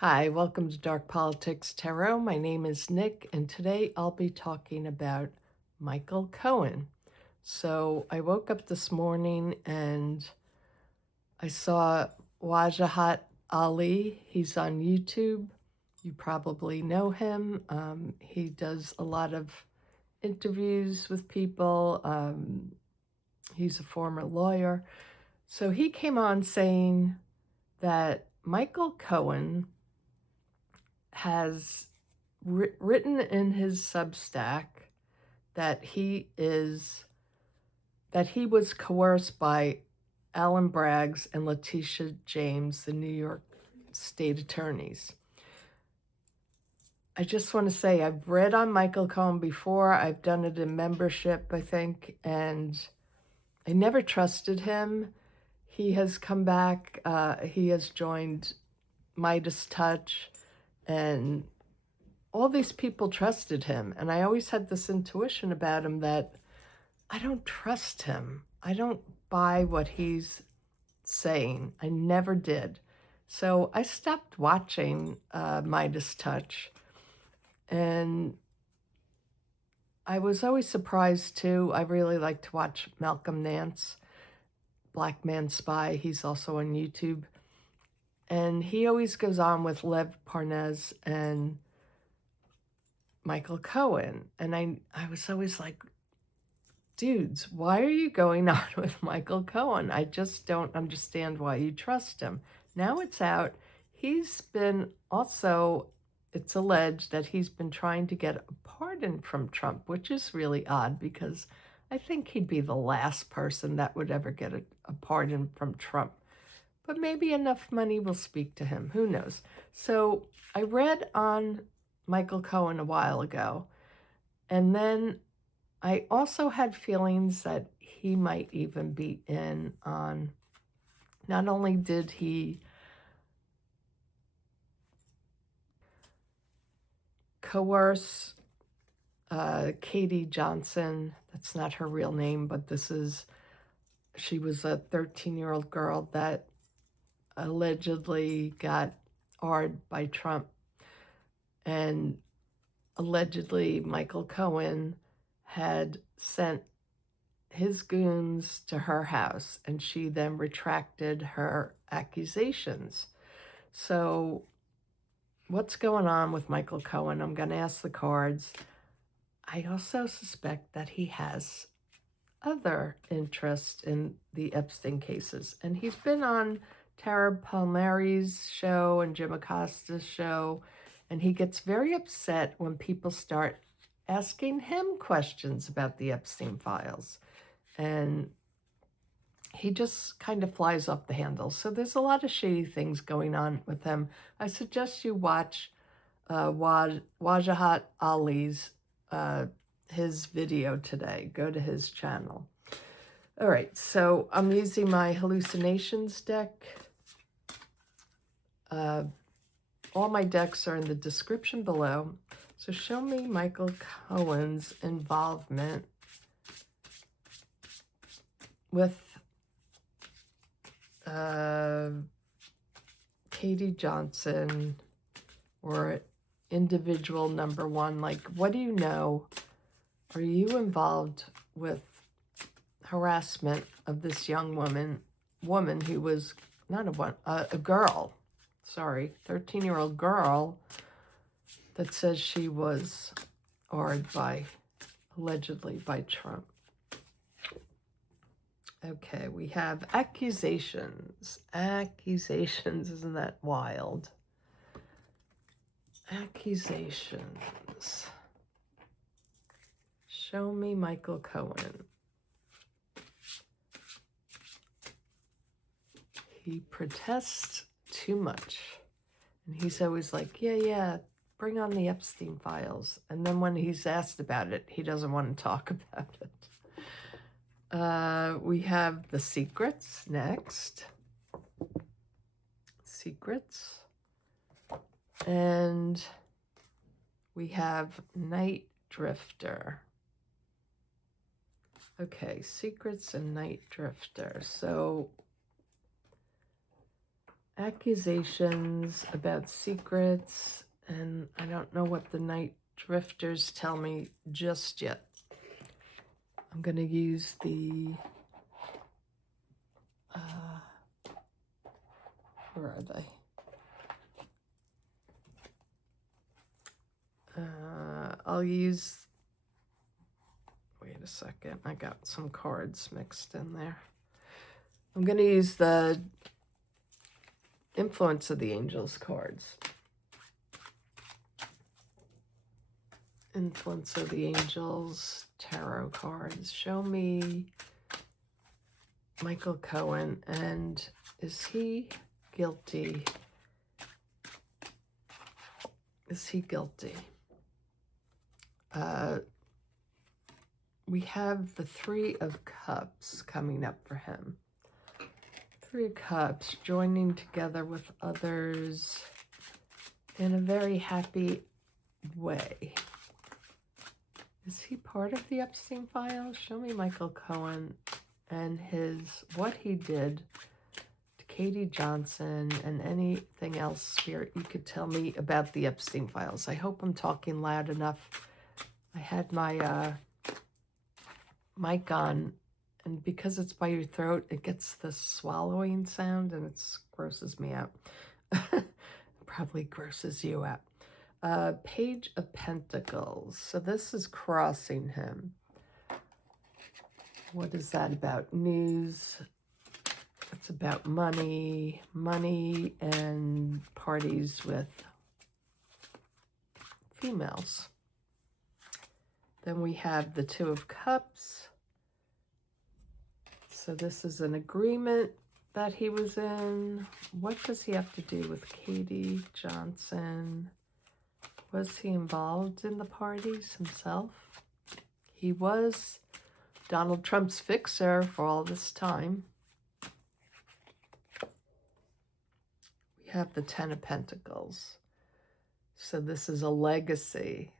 Hi, welcome to Dark Politics Tarot. My name is Nick, and today I'll be talking about Michael Cohen. So I woke up this morning and I saw Wajahat Ali. He's on YouTube. You probably know him. He does a lot of interviews with people. He's a former lawyer. So he came on saying that Michael Cohen has written in his Substack that he was coerced by Alan Bragg and Leticia James, the New York state attorneys. I just want to say I've read on Michael Cohen before. I've done it in membership, I think, and I never trusted him. He has come back. He has joined Midas Touch, and all these people trusted him. And I always had this intuition about him that I don't trust him. I don't buy what he's saying. I never did. So I stopped watching Midas Touch. And I was always surprised too. I really like to watch Malcolm Nance, Black Man Spy. He's also on YouTube. And he always goes on with Lev Parnaz and Michael Cohen. And I was always like, dudes, why are you going on with Michael Cohen? I just don't understand why you trust him. Now it's out. He's been also, it's alleged that he's been trying to get a pardon from Trump, which is really odd because I think he'd be the last person that would ever get a pardon from Trump. But maybe enough money will speak to him. Who knows? So I read on Michael Cohen a while ago, and then I also had feelings that he might even be in on, not only did he coerce Katie Johnson, that's not her real name, but she was a 13-year-old girl that allegedly got AR'd by Trump. And allegedly Michael Cohen had sent his goons to her house, and she then retracted her accusations. So what's going on with Michael Cohen? I'm going to ask the cards. I also suspect that he has other interest in the Epstein cases, and he's been on Tara Palmieri's show and Jim Acosta's show, and he gets very upset when people start asking him questions about the Epstein files. And he just kind of flies off the handle. So there's a lot of shady things going on with him. I suggest you watch Wajahat Ali's his video today. Go to his channel. All right, so I'm using my Hallucinations deck. All my decks are in the description below. So show me Michael Cohen's involvement with Katie Johnson, or individual number one. Like, what do you know? Are you involved with harassment of this young woman who was not a girl, 13-year-old girl that says she was AR'd allegedly by Trump? Okay, we have accusations. Accusations, isn't that wild? Accusations. Show me Michael Cohen. He protests too much. And he's always like, yeah, bring on the Epstein files. And then when he's asked about it, he doesn't want to talk about it. We have the secrets next. Secrets. And we have Night Drifter. Okay, secrets and Night Drifter. So Accusations about secrets, and I don't know what the night drifters tell me just yet. I'm going to use the, where are they? I'll use, wait a second, I got some cards mixed in there. I'm going to use the Influence of the Angels cards. Influence of the Angels tarot cards. Show me Michael Cohen, and is he guilty? Is he guilty? We have the Three of Cups coming up for him. Three of Cups joining together with others in a very happy way. Is he part of the Epstein files? Show me Michael Cohen and what he did to Katie Johnson and anything else, Spirit, you could tell me about the Epstein files. I hope I'm talking loud enough. I had my mic on, and because it's by your throat, it gets this swallowing sound, and it grosses me out. Probably grosses you out. Page of Pentacles. So this is crossing him. What is that about? News. It's about money and parties with females. Then we have the Two of Cups. So this is an agreement that he was in. What does he have to do with Katie Johnson? Was he involved in the parties himself? He was Donald Trump's fixer for all this time. We have the Ten of Pentacles. So this is a legacy.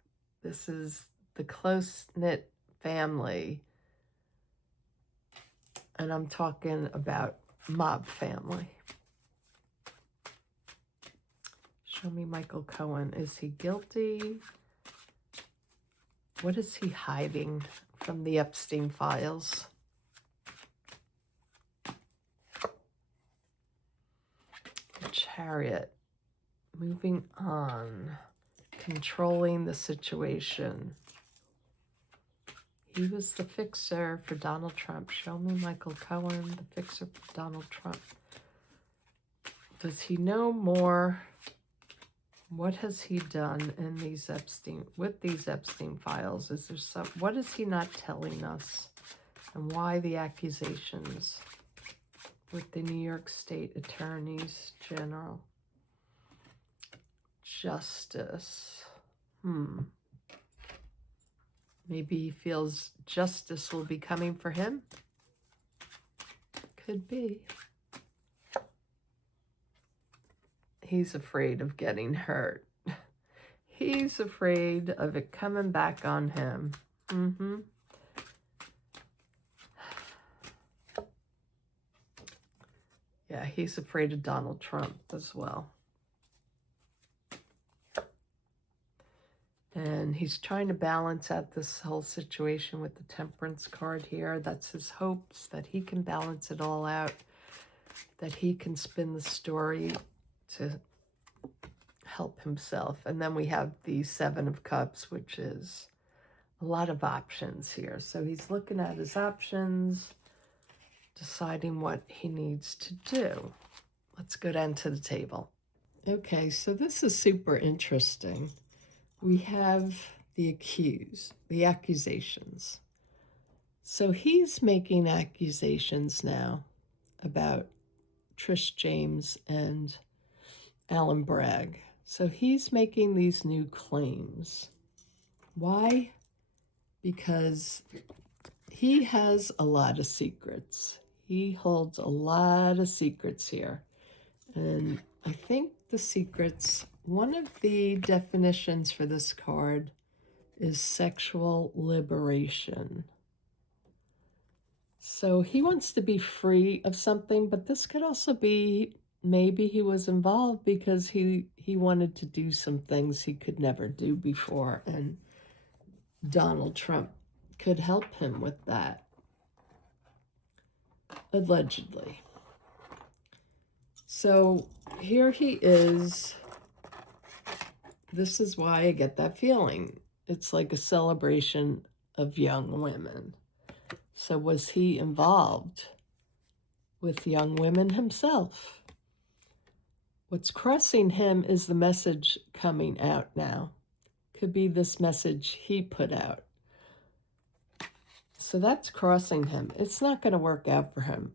This is the close-knit family. And I'm talking about mob family. Show me Michael Cohen. Is he guilty? What is he hiding from the Epstein files? The Chariot. Moving on. Controlling the situation. He was the fixer for Donald Trump. Show me Michael Cohen, the fixer for Donald Trump. Does he know more? What has he done in these with these Epstein files? Is there what is he not telling us? And why the accusations with the New York State Attorneys General? Justice. Maybe he feels justice will be coming for him. Could be. He's afraid of getting hurt. He's afraid of it coming back on him. Yeah, he's afraid of Donald Trump as well. And he's trying to balance out this whole situation with the Temperance card here. That's his hopes, that he can balance it all out, that he can spin the story to help himself. And then we have the Seven of Cups, which is a lot of options here. So he's looking at his options, deciding what he needs to do. Let's go down to the table. Okay, so this is super interesting. We have the accusations. So he's making accusations now about Trish James and Alan Bragg. So he's making these new claims. Why? Because he has a lot of secrets. He holds a lot of secrets here. And I think the secrets, one of the definitions for this card is sexual liberation. So he wants to be free of something, but this could also be maybe he was involved because he wanted to do some things he could never do before, and Donald Trump could help him with that, allegedly. So here he is. This is why I get that feeling. It's like a celebration of young women. So was he involved with young women himself? What's crossing him is the message coming out now. Could be this message he put out. So that's crossing him. It's not going to work out for him.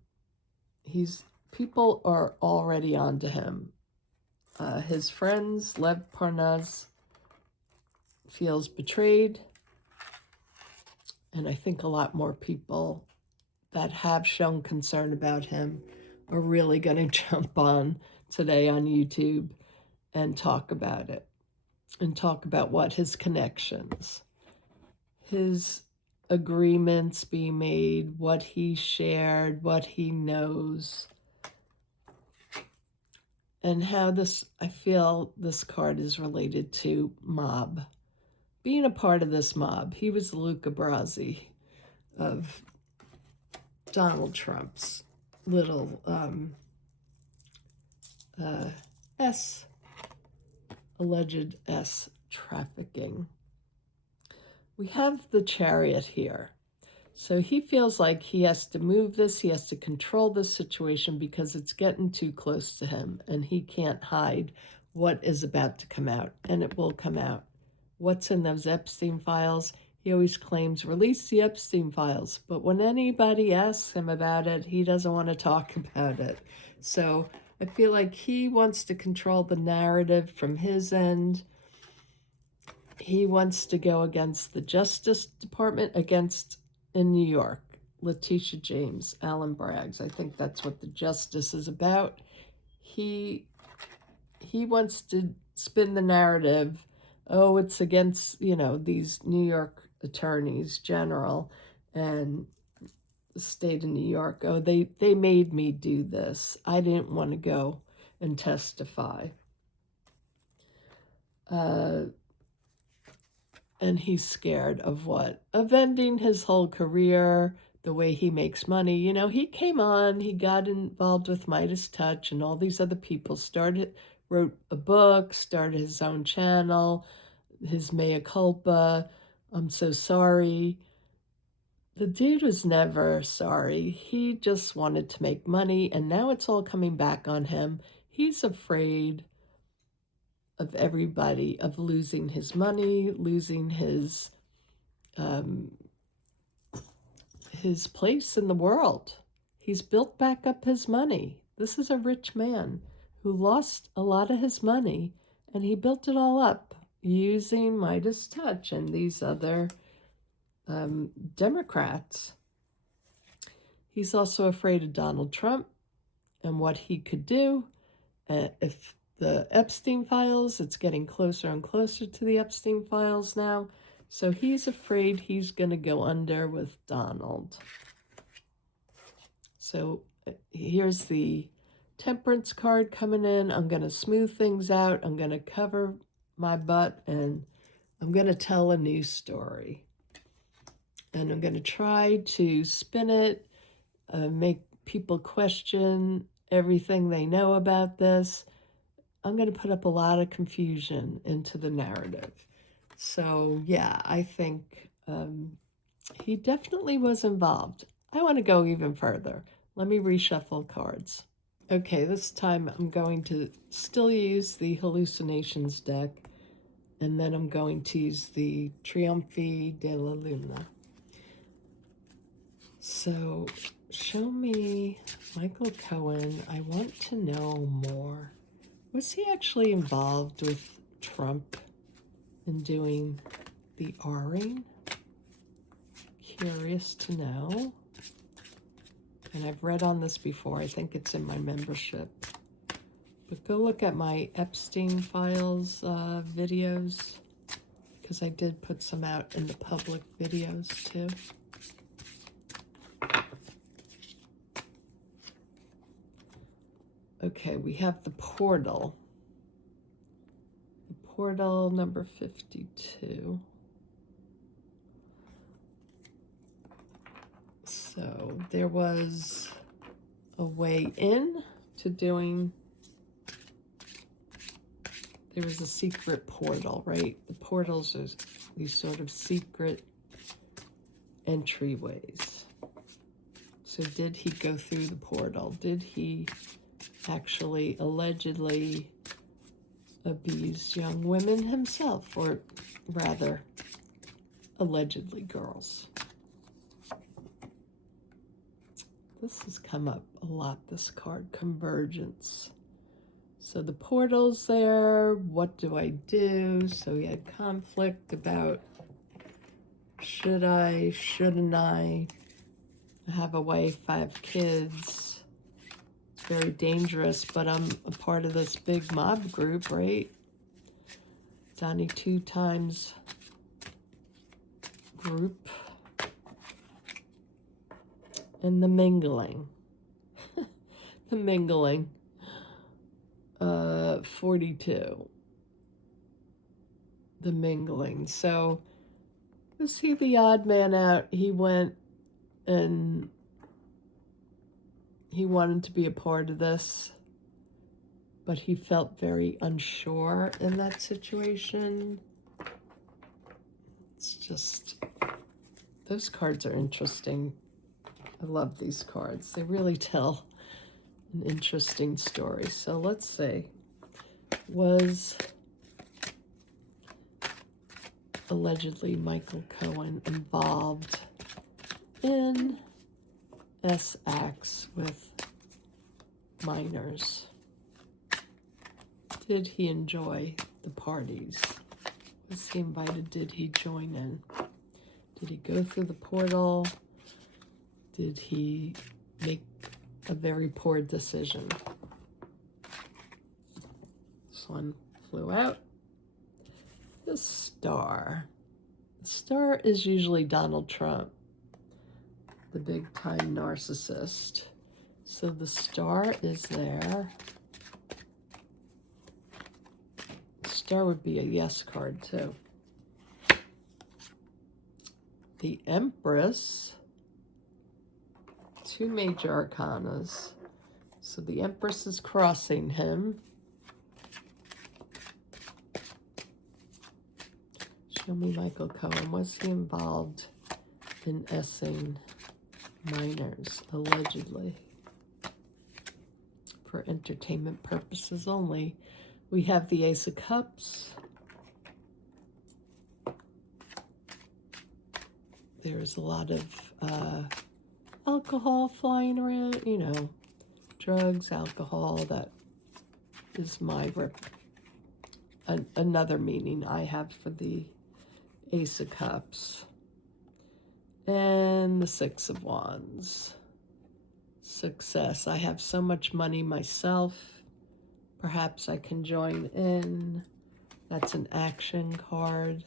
People are already onto him. His friends, Lev Parnas, feels betrayed. And I think a lot more people that have shown concern about him are really going to jump on today on YouTube and talk about it. And talk about what his connections, his agreements being made, what he shared, what he knows. And how I feel this card is related to mob. Being a part of this mob. He was the Luca Brasi of Donald Trump's little alleged S trafficking. We have the Chariot here. So he feels like he has to move this, he has to control this situation because it's getting too close to him and he can't hide what is about to come out, and it will come out. What's in those Epstein files? He always claims, release the Epstein files. But when anybody asks him about it, he doesn't want to talk about it. So I feel like he wants to control the narrative from his end. He wants to go against the Justice Department, in New York, Leticia James, Alan Braggs. I think that's what the justice is about. He wants to spin the narrative. Oh, it's against, these New York attorneys general and the state of New York. Oh, they made me do this. I didn't want to go and testify. And he's scared of what? Of ending his whole career, the way he makes money. He came on, he got involved with Midas Touch and all these other people, wrote a book, started his own channel, his mea culpa, I'm so sorry. The dude was never sorry. He just wanted to make money, and now it's all coming back on him. He's afraid of everybody, of losing his money, losing his place in the world. He's built back up his money. This is a rich man who lost a lot of his money, and he built it all up using Midas Touch and these other Democrats. He's also afraid of Donald Trump and what he could do. If the Epstein files, it's getting closer and closer to the Epstein files now. So he's afraid he's going to go under with Donald. So here's the Temperance card coming in. I'm going to smooth things out. I'm going to cover my butt, and I'm going to tell a new story. And I'm going to try to spin it, make people question everything they know about this. I'm going to put up a lot of confusion into the narrative. So, yeah, I think he definitely was involved. I want to go even further. Let me reshuffle cards. Okay, this time I'm going to still use the Hallucinations deck, and then I'm going to use the Trionfi Della Luna. So, show me Michael Cohen. I want to know more. Was he actually involved with Trump in doing the R-ing? Curious to know. And I've read on this before. I think it's in my membership. But go look at my Epstein files videos, because I did put some out in the public videos too. Okay, we have the portal. The portal number 52. So there was a way in to doing, there was a secret portal, right? The portals are these sort of secret entryways. So did he go through the portal? Did he actually allegedly abuse young women himself, or rather, allegedly girls? This has come up a lot, this card, Convergence. So the portal's there, what do I do? So we had conflict about should I, shouldn't I have a wife, 5 kids. It's very dangerous, but I'm a part of this big mob group, right? It's only 2 times group. And the mingling. The mingling. 42. The mingling. So, was he the odd man out? He went and he wanted to be a part of this, but he felt very unsure in that situation. It's just, those cards are interesting. I love these cards. They really tell an interesting story. So let's see. Was allegedly Michael Cohen involved in acts with minors? Did he enjoy the parties? Was he invited? Did he join in? Did he go through the portal? Did he make a very poor decision? This one flew out. The star. The star is usually Donald Trump, the big-time narcissist. So the star is there. The star would be a yes card, too. The Empress. 2 major arcanas. So the Empress is crossing him. Show me Michael Cohen. Was he involved in essing minors, allegedly? For entertainment purposes only. We have the Ace of Cups. There's a lot of alcohol flying around, you know, drugs, alcohol. That is my another meaning I have for the Ace of Cups. And the Six of Wands. Success. I have so much money myself. Perhaps I can join in. That's an action card.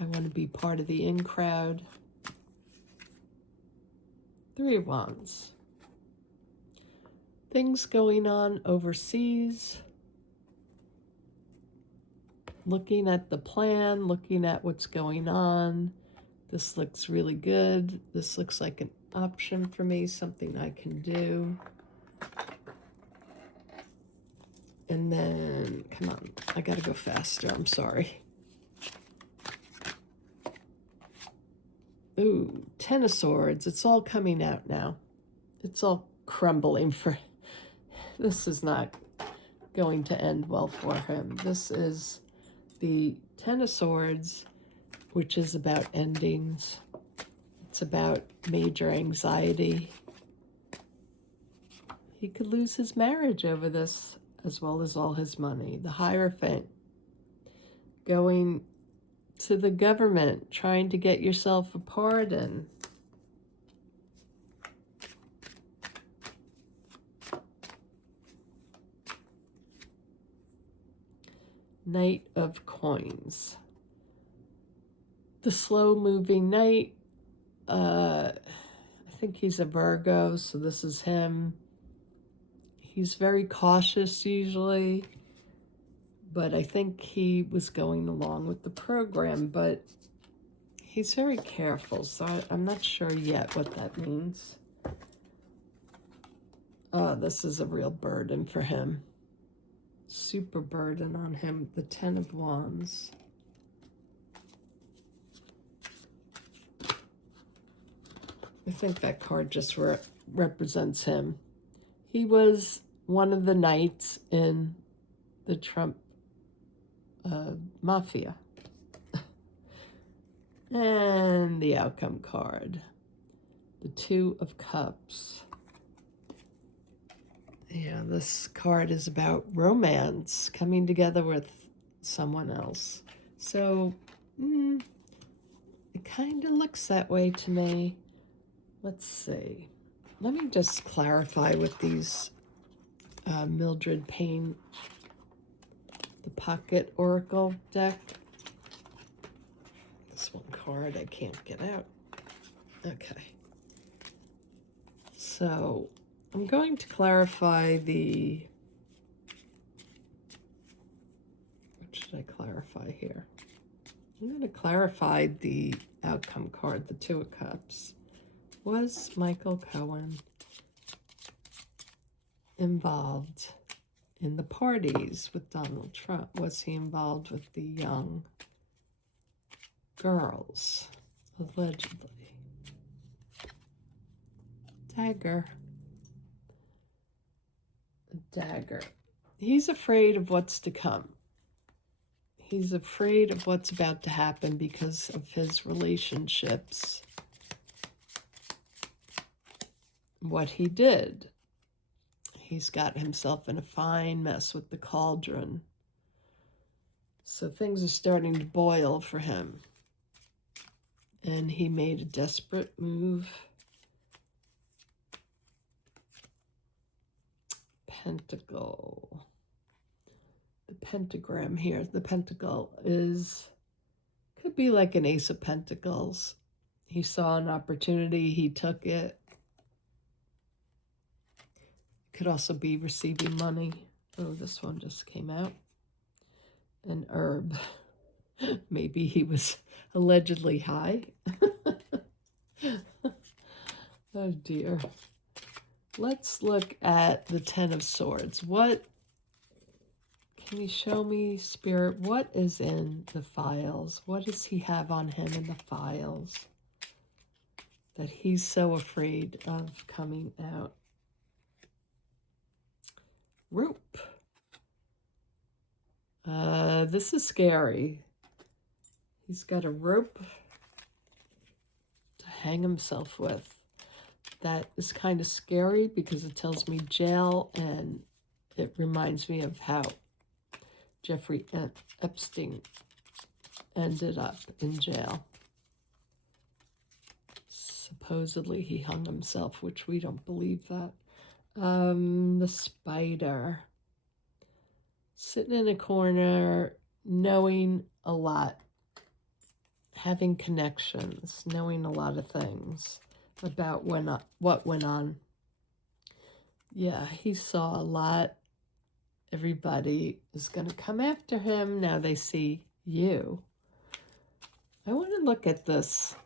I want to be part of the in crowd. 3 of Wands. Things going on overseas. Looking at the plan, looking at what's going on. This looks really good. This looks like an option for me, something I can do. And then, come on, I gotta go faster, I'm sorry. Ooh, 10 of Swords. It's all coming out now. It's all crumbling for... This is not going to end well for him. This is the 10 of Swords, which is about endings. It's about major anxiety. He could lose his marriage over this, as well as all his money. The Hierophant. Going to the government, trying to get yourself a pardon. Knight of Coins. The slow-moving knight. I think he's a Virgo, so this is him. He's very cautious usually, but I think he was going along with the program, but he's very careful, so I'm not sure yet what that means. Oh, this is a real burden for him. Super burden on him. The Ten of Wands. I think that card just represents him. He was one of the knights in the Trump mafia. And the outcome card. The Two of Cups. Yeah, this card is about romance, coming together with someone else. So, it kind of looks that way to me. Let's see. Let me just clarify with these Mildred Payne, the Pocket Oracle deck. This one card I can't get out. Okay. So I'm going to clarify the, what should I clarify here? I'm going to clarify the outcome card, the Two of Cups. Was Michael Cohen involved in the parties with Donald Trump? Was he involved with the young girls, allegedly? Dagger. Dagger. He's afraid of what's to come. He's afraid of what's about to happen because of his relationships. What he did. He's got himself in a fine mess with the cauldron. So things are starting to boil for him. And he made a desperate move. Pentacle. The pentagram here, the pentacle could be like an Ace of Pentacles. He saw an opportunity, he took it. Could also be receiving money. Oh, this one just came out. An herb. Maybe he was allegedly high. Oh dear. Let's look at the Ten of Swords. What can you show me, Spirit? What is in the files? What does he have on him in the files that he's so afraid of coming out? Rope. This is scary. He's got a rope to hang himself with. That is kind of scary because it tells me jail, and it reminds me of how Jeffrey Epstein ended up in jail. Supposedly he hung himself, which we don't believe that. The spider. Sitting in a corner, knowing a lot, having connections, knowing a lot of things about what went on. Yeah, he saw a lot. Everybody is going to come after him. Now they see you. I want to look at this.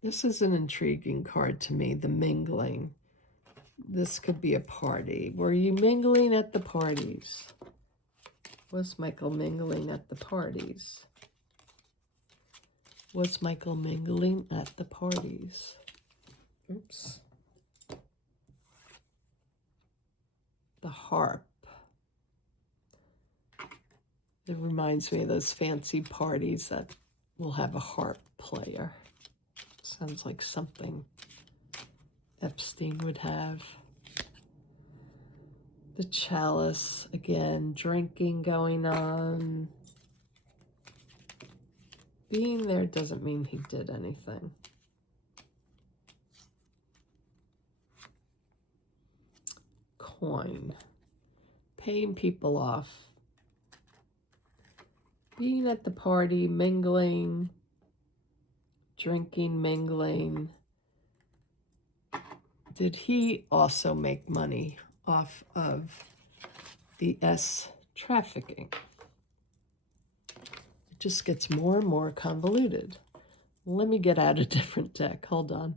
This is an intriguing card to me, the mingling. This could be a party. Were you mingling at the parties? Was Michael mingling at the parties? Was Michael mingling at the parties? Oops. The harp. It reminds me of those fancy parties that will have a harp player. Sounds like something Epstein would have. The chalice, again, drinking going on. Being there doesn't mean he did anything. Coin. Paying people off. Being at the party, mingling, drinking, mingling. Did he also make money off of the S trafficking? It just gets more and more convoluted. Let me get out a different deck. Hold on.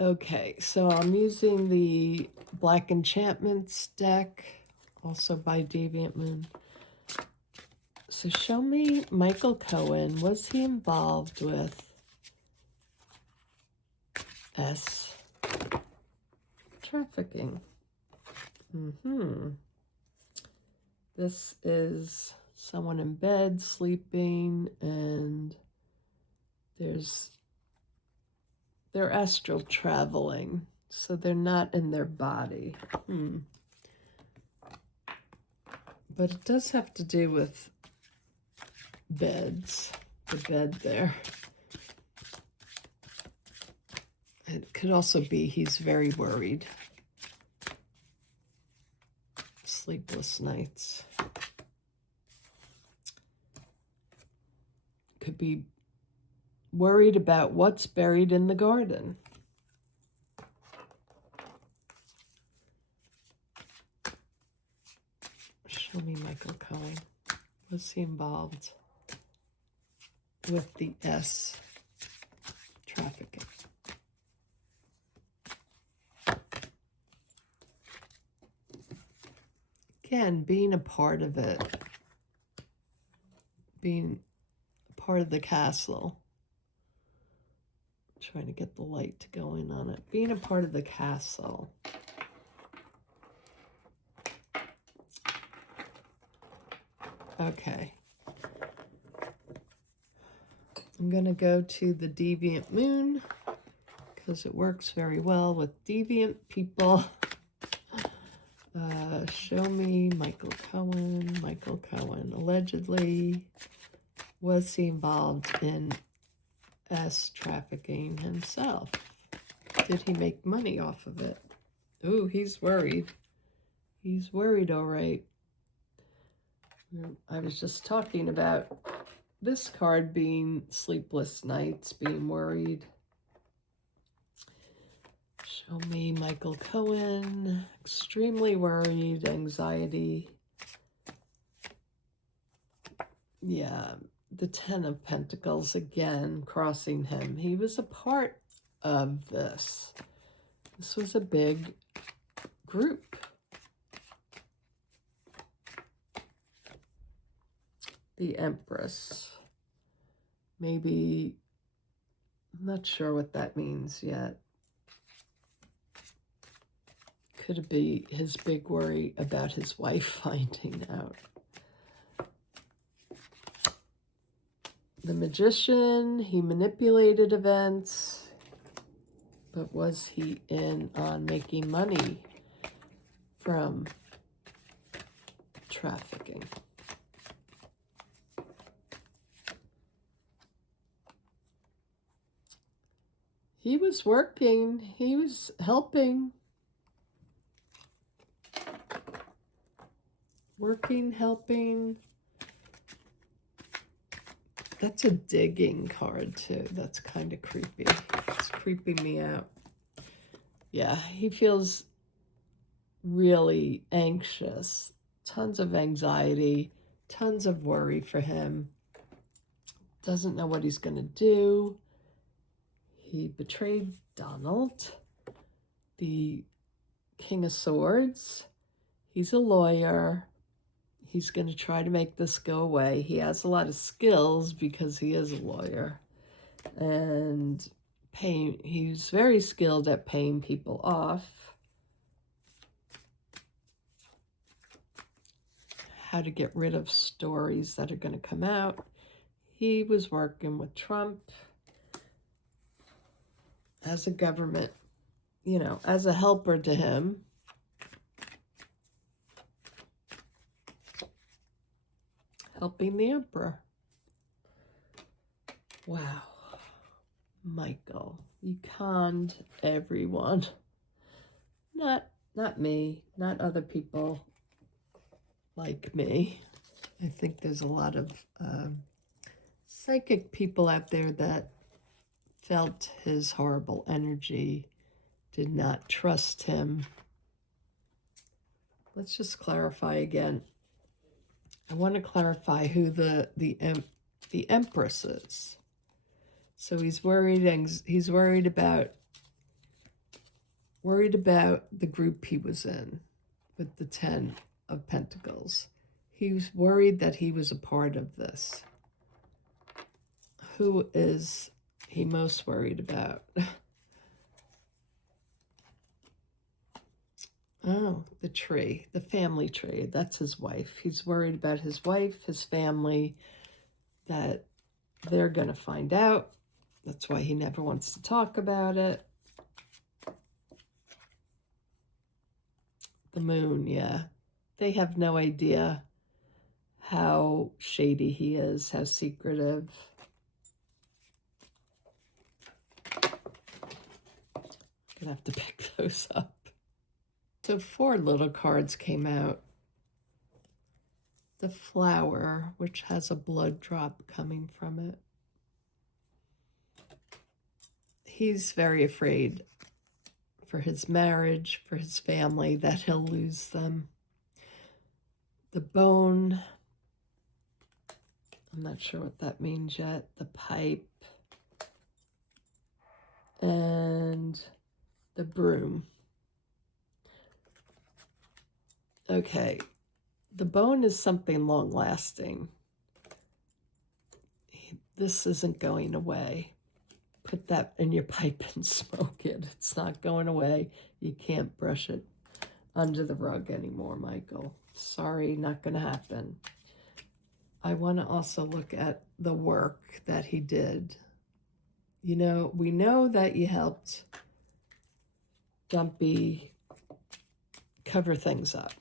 Okay, so I'm using the Black Enchantments deck, also by Deviant Moon. So show me Michael Cohen. Was he involved with S trafficking? This is someone in bed sleeping, and they're astral traveling, so they're not in their body. But it does have to do with beds, the bed there. It could also be he's very worried. Sleepless nights. Could be worried about what's buried in the garden. Show me Michael Cohen. Was he involved with the S trafficking? Again, being a part of it. Being a part of the castle. Trying to get the light to go in on it. Being a part of the castle. Okay. I'm going to go to the Deviant Moon because it works very well with deviant people. Show me Michael Cohen. Michael Cohen. Allegedly, was he involved in S trafficking himself? Did he make money off of it? Ooh, he's worried. He's worried, all right. I was just talking about this card being sleepless nights, being worried. Show me Michael Cohen. Extremely worried, anxiety. Yeah, the Ten of Pentacles again, crossing him. He was a part of this. This was a big group. The Empress. Maybe, I'm not sure what that means yet. Could it be his big worry about his wife finding out? The Magician, he manipulated events, but was he in on making money from trafficking? He was working, he was helping. Working, helping. That's a digging card too. That's kind of creepy. It's creeping me out. Yeah, he feels really anxious. Tons of anxiety, tons of worry for him. Doesn't know what he's going to do. He betrayed Donald, the King of Swords. He's a lawyer. He's going to try to make this go away. He has a lot of skills because he is a lawyer. And he's very skilled at paying people off. How to get rid of stories that are going to come out. He was working with Trump as a government, you know, as a helper to him. Helping the emperor. Wow. Michael, you conned everyone. Not me, not other people like me. I think there's a lot of psychic people out there that felt his horrible energy, did not trust him. Let's just clarify again. I want to clarify who the Empress is. So he's worried, and he's worried about the group he was in with the 10 of Pentacles. He was worried that he was a part of this. Who is he most worried about? Oh, the tree, the family tree. That's his wife. He's worried about his wife, his family, that they're going to find out. That's why he never wants to talk about it. The moon, yeah. They have no idea how shady he is, how secretive. Gonna have to pick those up. So 4 little cards came out. The flower, which has a blood drop coming from it. He's very afraid for his marriage, for his family, that he'll lose them. The bone, I'm not sure what that means yet. The pipe. And the broom. Okay, the bone is something long-lasting. This isn't going away. Put that in your pipe and smoke it. It's not going away. You can't brush it under the rug anymore, Michael. Sorry, not going to happen. I want to also look at the work that he did. You know, we know that you helped Dumpy cover things up.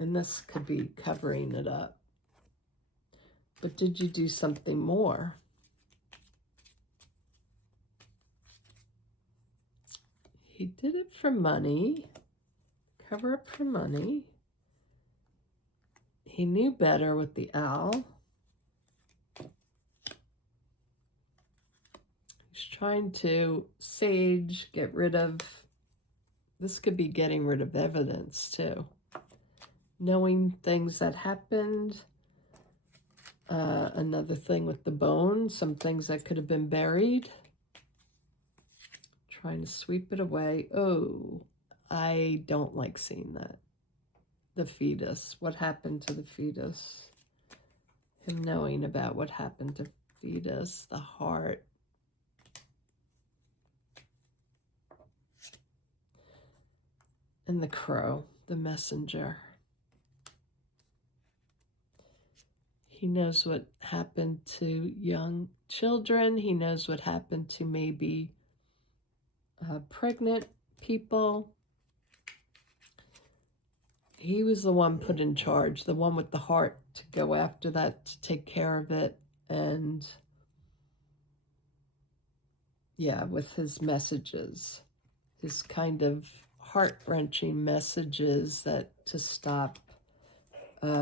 And this could be covering it up. But did you do something more? He did it for money. Cover up for money. He knew better with the owl. He's trying to get rid of, this could be getting rid of evidence too. Knowing things that happened. Another thing with the bone, some things that could have been buried. Trying to sweep it away. Oh, I don't like seeing that. The fetus. What happened to the fetus? Him knowing about what happened to fetus, the heart. And the crow, the messenger. He knows what happened to young children. He knows what happened to maybe pregnant people. He was the one put in charge, the one with the heart to go after that, to take care of it. And yeah, with his messages, his kind of heart-wrenching messages that to stop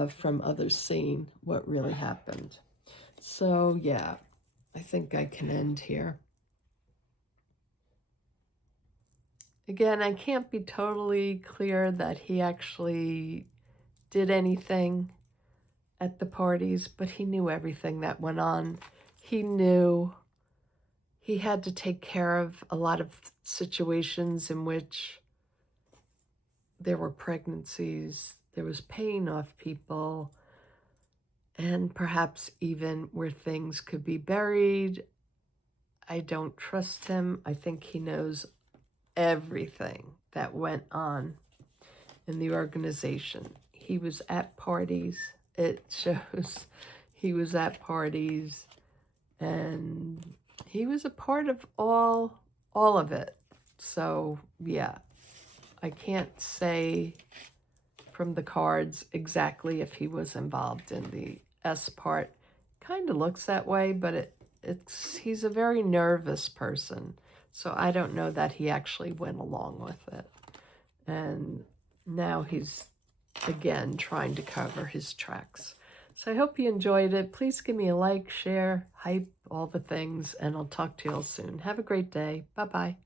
from others seeing what really happened. So yeah, I think I can end here. Again, I can't be totally clear that he actually did anything at the parties, but he knew everything that went on. He knew he had to take care of a lot of situations in which there were pregnancies, there was pain off people, and perhaps even where things could be buried. I don't trust him. I think he knows everything that went on in the organization. He was at parties. It shows he was at parties, and he was a part of all of it. So yeah, I can't say from the cards exactly if he was involved in the S part. Kind of looks that way, but he's a very nervous person. So I don't know that he actually went along with it. And now he's, again, trying to cover his tracks. So I hope you enjoyed it. Please give me a like, share, hype, all the things, and I'll talk to you all soon. Have a great day. Bye-bye.